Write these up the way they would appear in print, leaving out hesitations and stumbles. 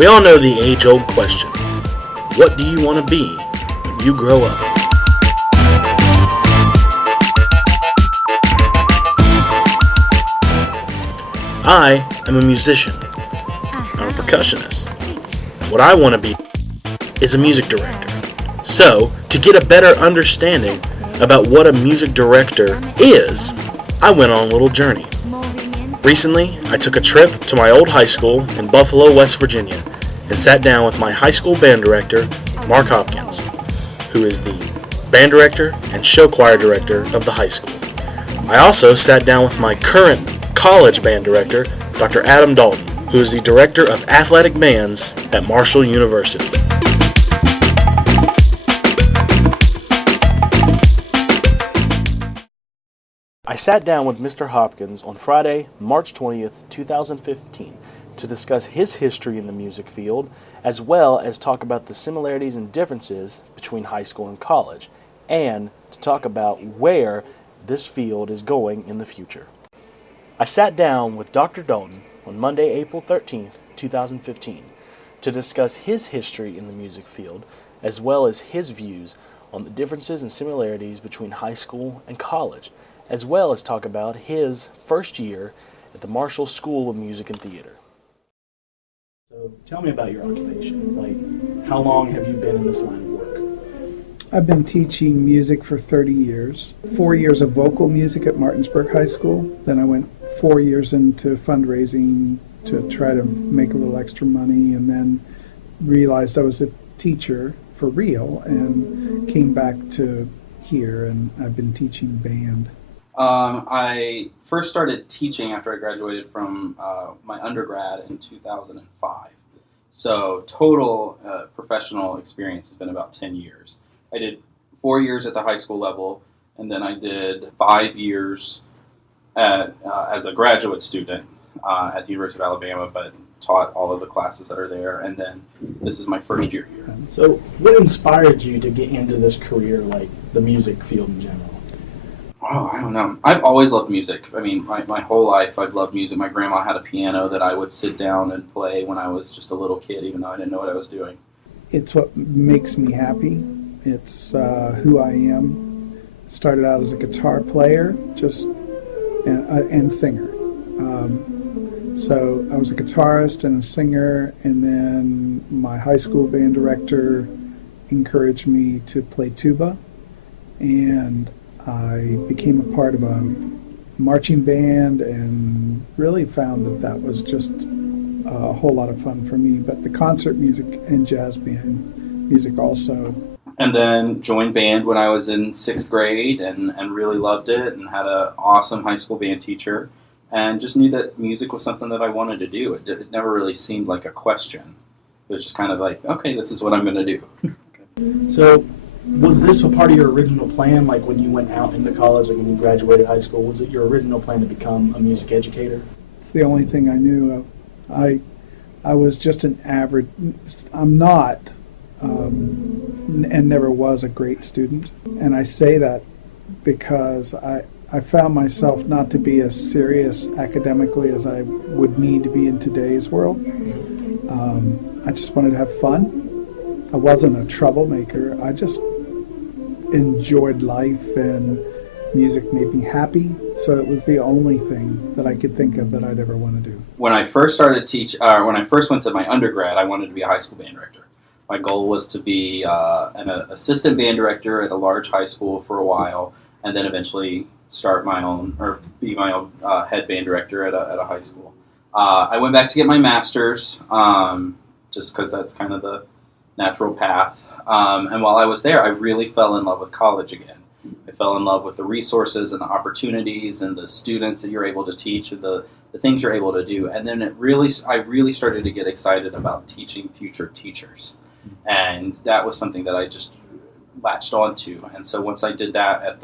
We all know the age-old question, what do you want to be when you grow up? I am a musician. I'm a percussionist. What I want to be is a music director. So, to get a better understanding about what a music director is, I went on a little journey. Recently, I took a trip to my old high school in Buffalo, West Virginia, and sat down with my high school band director, Mark Hopkins, who is the band director and show choir director of the high school. I also sat down with my current college band director, Dr. Adam Dalton, who is the director of athletic bands at Marshall University. I sat down with Mr. Hopkins on Friday, March 20th, 2015, to discuss his history in the music field, as well as talk about the similarities and differences between high school and college, and to talk about where this field is going in the future. I sat down with Dr. Dalton on Monday, April 13th, 2015, to discuss his history in the music field, as well as his views on the differences and similarities between high school and college, as well as talk about his first year at the Marshall School of Music and Theater. So tell me about your occupation. Like, how long have you been in this line of work? I've been teaching music for 30 years. 4 years of vocal music at Martinsburg High School. Then I went 4 years into fundraising to try to make a little extra money, and then realized I was a teacher for real and came back to here, and I've been teaching band. I first started teaching after I graduated from my undergrad in 2005. So total professional experience has been about 10 years. I did 4 years at the high school level, and then I did 5 years as a graduate student at the University of Alabama, but taught all of the classes that are there, and then this is my first year here. So what inspired you to get into this career, like the music field in general? Oh, I don't know. I've always loved music. I mean, my whole life I've loved music. My grandma had a piano that I would sit down and play when I was just a little kid, even though I didn't know what I was doing. It's what makes me happy. It's who I am. Started out as a guitar player, and singer. So I was a guitarist and a singer, and then my high school band director encouraged me to play tuba, and I became a part of a marching band and really found that was just a whole lot of fun for me. But the concert music and jazz band music also. And then joined band when I was in 6th grade and really loved it, and had an awesome high school band teacher, and just knew that music was something that I wanted to do. It never really seemed like a question. It was just kind of like, okay, this is what I'm going to do. Okay. So was this a part of your original plan, like when you went out into college, like when you graduated high school? Was it your original plan to become a music educator? It's the only thing I knew of. I was just an average, I'm not, and never was a great student. And I say that because I found myself not to be as serious academically as I would need to be in today's world. I just wanted to have fun. I wasn't a troublemaker. I just enjoyed life, and music made me happy. So it was the only thing that I could think of that I'd ever want to do. When I first started when I first went to my undergrad, I wanted to be a high school band director. My goal was to be an assistant band director at a large high school for a while, and then eventually start my own, or be my own head band director at a high school. I went back to get my master's, just because that's kind of the natural path. And while I was there, I really fell in love with college again. I fell in love with the resources and the opportunities and the students that you're able to teach and the things you're able to do. And then I really started to get excited about teaching future teachers. And that was something that I just latched onto. And so once I did that at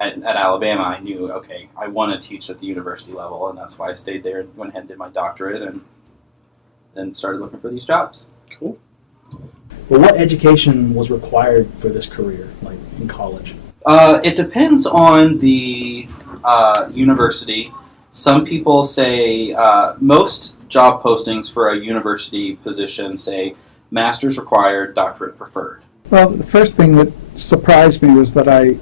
Alabama, I knew, okay, I want to teach at the university level, and that's why I stayed there and went ahead and did my doctorate, and then started looking for these jobs. Cool. Well, what education was required for this career, like in college? It depends on the university. Some people say most job postings for a university position say master's required, doctorate preferred? Well, the first thing that surprised me was that I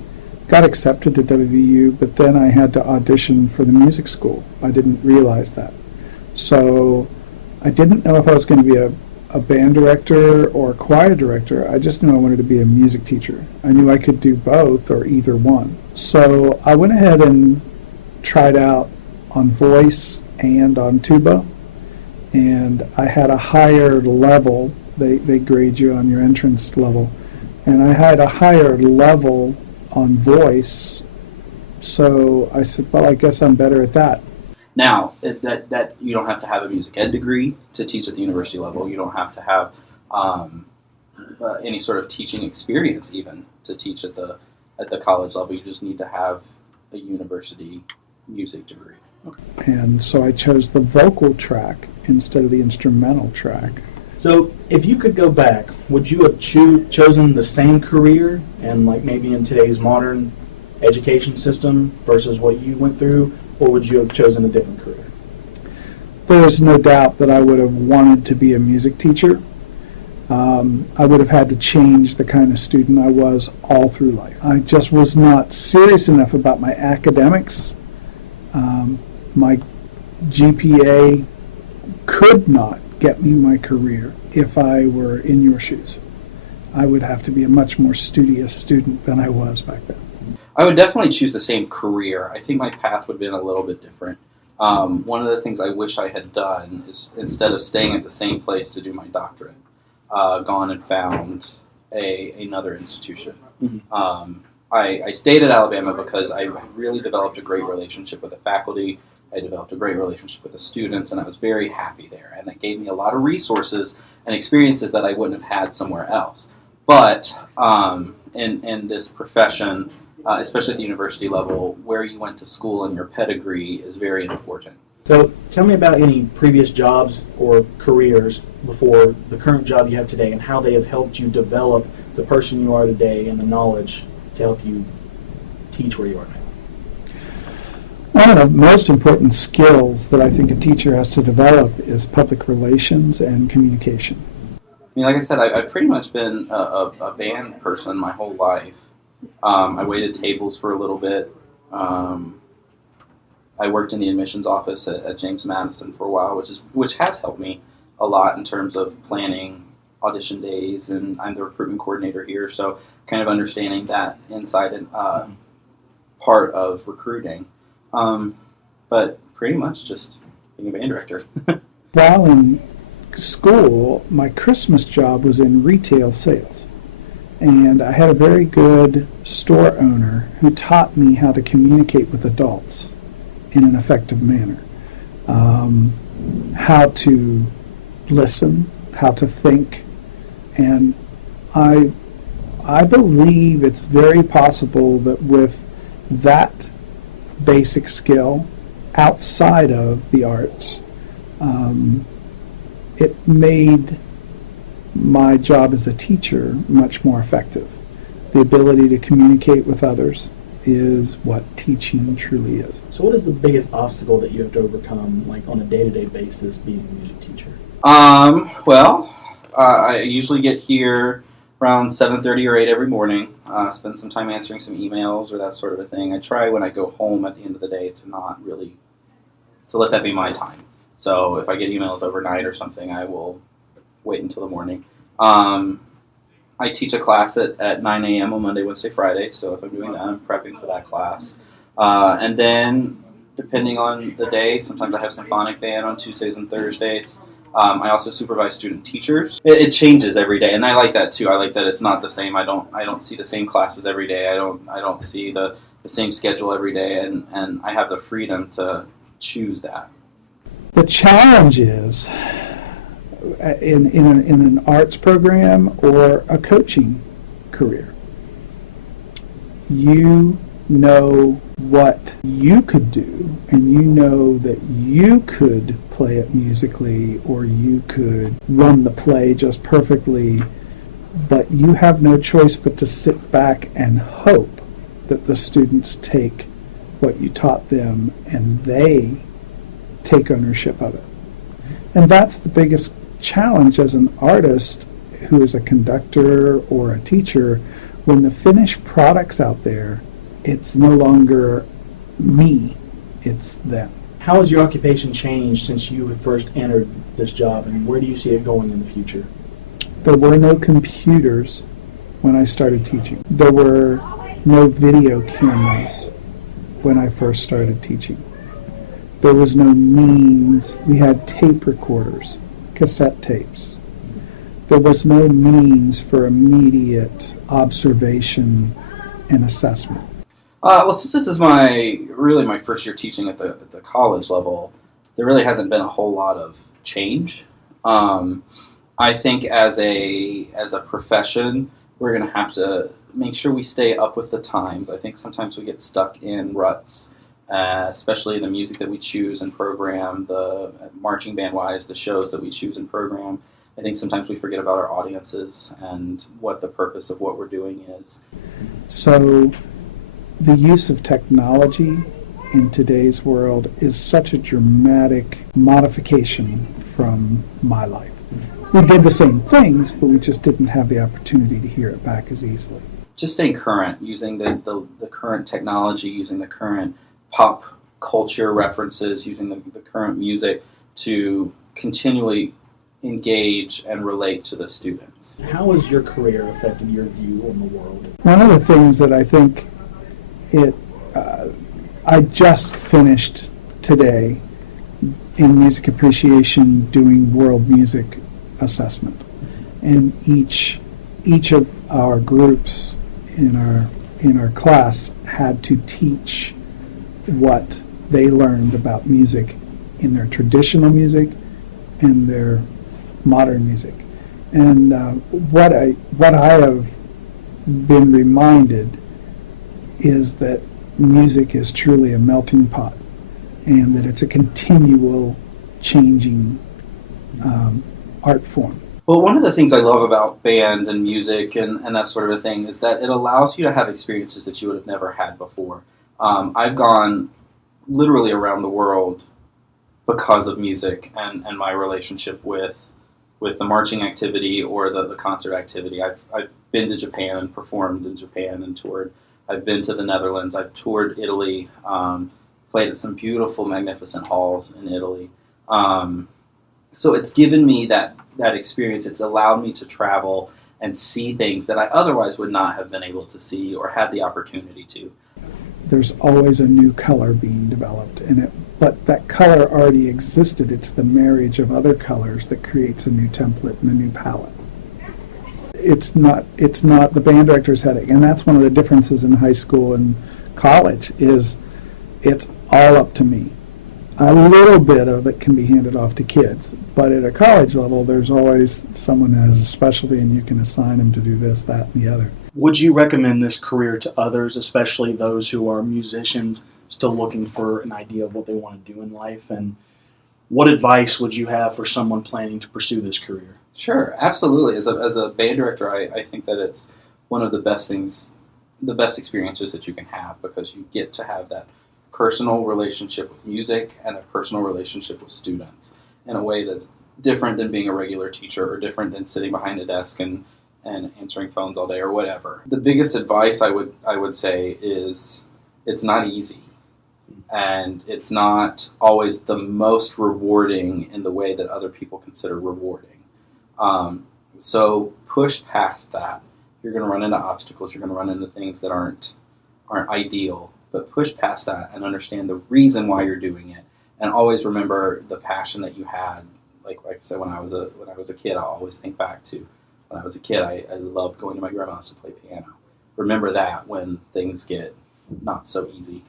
got accepted to WVU, but then I had to audition for the music school. I didn't realize that. So I didn't know if I was going to be a band director or a choir director. I just knew I wanted to be a music teacher. I knew I could do both or either one. So I went ahead and tried out on voice and on tuba, and I had a higher level. They grade you on your entrance level, and I had a higher level on voice, so I said, well, I guess I'm better at that. Now, that you don't have to have a music ed degree to teach at the university level. You don't have to have any sort of teaching experience even to teach at the college level. You just need to have a university music degree. Okay. And so I chose the vocal track instead of the instrumental track. So if you could go back, would you have chosen the same career and like maybe in today's modern education system versus what you went through, or would you have chosen a different career? There is no doubt that I would have wanted to be a music teacher. I would have had to change the kind of student I was all through life. I just was not serious enough about my academics. My GPA could not get me my career if I were in your shoes. I would have to be a much more studious student than I was back then. I would definitely choose the same career. I think my path would have been a little bit different. One of the things I wish I had done is, instead of staying at the same place to do my doctorate, gone and found another institution. Mm-hmm. I stayed at Alabama because I really developed a great relationship with the faculty. I developed a great relationship with the students, and I was very happy there. And it gave me a lot of resources and experiences that I wouldn't have had somewhere else. But in this profession, especially at the university level, where you went to school and your pedigree is very important. So tell me about any previous jobs or careers before the current job you have today and how they have helped you develop the person you are today and the knowledge to help you teach where you are now. One of the most important skills that I think a teacher has to develop is public relations and communication. I mean, like I said, I've pretty much been a band person my whole life. I waited tables for a little bit. I worked in the admissions office at James Madison for a while, which has helped me a lot in terms of planning audition days, and I'm the recruitment coordinator here, so kind of understanding that inside and part of recruiting. But pretty much just being a band director. While in school, my Christmas job was in retail sales. And I had a very good store owner who taught me how to communicate with adults in an effective manner. How to listen, how to think. And I believe it's very possible that with that basic skill outside of the arts, it made my job as a teacher much more effective. The ability to communicate with others is what teaching truly is. So what is the biggest obstacle that you have to overcome, like on a day-to-day basis, being a music teacher? Well, I usually get here around 7:30 or 8 every morning, spend some time answering some emails or that sort of a thing. I try when I go home at the end of the day to let that be my time. So if I get emails overnight or something, I will wait until the morning. I teach a class at 9 a.m. on Monday, Wednesday, Friday, so if I'm doing that, I'm prepping for that class. And then, depending on the day, sometimes I have symphonic band on Tuesdays and Thursdays. I also supervise student teachers. It changes every day, and I like that too. I like that it's not the same. I don't see the same classes every day. I don't see the same schedule every day, and I have the freedom to choose that. The challenge is in an arts program or a coaching career, you know what you could do, and you know that you could play it musically or you could run the play just perfectly, but you have no choice but to sit back and hope that the students take what you taught them and they take ownership of it. And that's the biggest challenge as an artist who is a conductor or a teacher. When the finished product's out there, it's no longer me, it's them. How has your occupation changed since you had first entered this job, and where do you see it going in the future? There were no computers when I started teaching. There were no video cameras when I first started teaching. There was no means. We had tape recorders, cassette tapes. There was no means for immediate observation and assessment. Well, since this is my first year teaching at the college level, there really hasn't been a whole lot of change. I think as a profession, we're going to have to make sure we stay up with the times. I think sometimes we get stuck in ruts, especially the music that we choose and program, the marching band-wise, the shows that we choose and program. I think sometimes we forget about our audiences and what the purpose of what we're doing is. So the use of technology in today's world is such a dramatic modification from my life. We did the same things, but we just didn't have the opportunity to hear it back as easily. Just staying current, using the current technology, using the current pop culture references, using the current music to continually engage and relate to the students. How has your career affected your view on the world? One of the things that I think I just finished today in music appreciation doing world music assessment, and each of our groups in our class had to teach what they learned about music in their traditional music and their modern music. And what I have been reminded is that music is truly a melting pot, and that it's a continual changing art form. Well, one of the things I love about band and music and that sort of a thing is that it allows you to have experiences that you would have never had before. I've gone literally around the world because of music and my relationship with the marching activity or the concert activity. I've been to Japan and performed in Japan and toured. I've been to the Netherlands. I've toured Italy, played at some beautiful, magnificent halls in Italy. So it's given me that experience. It's allowed me to travel and see things that I otherwise would not have been able to see or had the opportunity to. There's always a new color being developed, but that color already existed. It's the marriage of other colors that creates a new template and a new palette. It's not the band director's headache, and that's one of the differences in high school and college is it's all up to me. A little bit of it can be handed off to kids, but at a college level, there's always someone that has a specialty, and you can assign them to do this, that, and the other. Would you recommend this career to others, especially those who are musicians still looking for an idea of what they want to do in life? And what advice would you have for someone planning to pursue this career? Sure, absolutely. As a band director, I think that it's one of the best things, the best experiences that you can have, because you get to have that personal relationship with music and a personal relationship with students in a way that's different than being a regular teacher or different than sitting behind a desk and answering phones all day or whatever. The biggest advice I would say is it's not easy, and it's not always the most rewarding in the way that other people consider rewarding. So push past that. You're going to run into obstacles. You're going to run into things that aren't ideal, but push past that and understand the reason why you're doing it, and always remember the passion that you had. Like I said, when I was a kid, I always think back to when I was a kid. I loved going to my grandma's to play piano. Remember that when things get not so easy.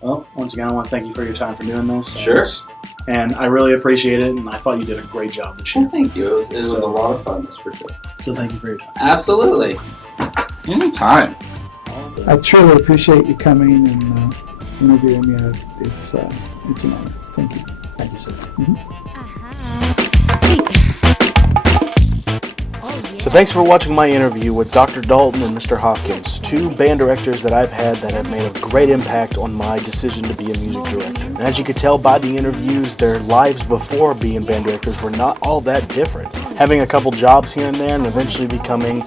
Well, once again, I want to thank you for your time for doing this. Sure. And I really appreciate it, and I thought you did a great job this year. Well, thank you. It was a lot of fun, that's for sure. So thank you for your time. Absolutely. Anytime. I truly appreciate you coming and interviewing me. It's an honor. Thank you. Thank you, sir. Oh, yeah. So thanks for watching my interview with Dr. Dalton and Mr. Hopkins, two band directors that I've had that have made a great impact on my decision to be a music director. And as you could tell by the interviews, their lives before being band directors were not all that different. Having a couple jobs here and there and eventually becoming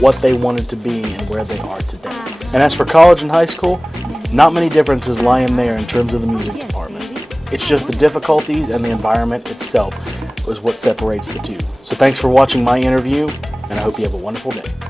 what they wanted to be and where they are today. And as for college and high school, not many differences lie in there in terms of the music department. It's just the difficulties and the environment itself is what separates the two. So thanks for watching my interview, and I hope you have a wonderful day.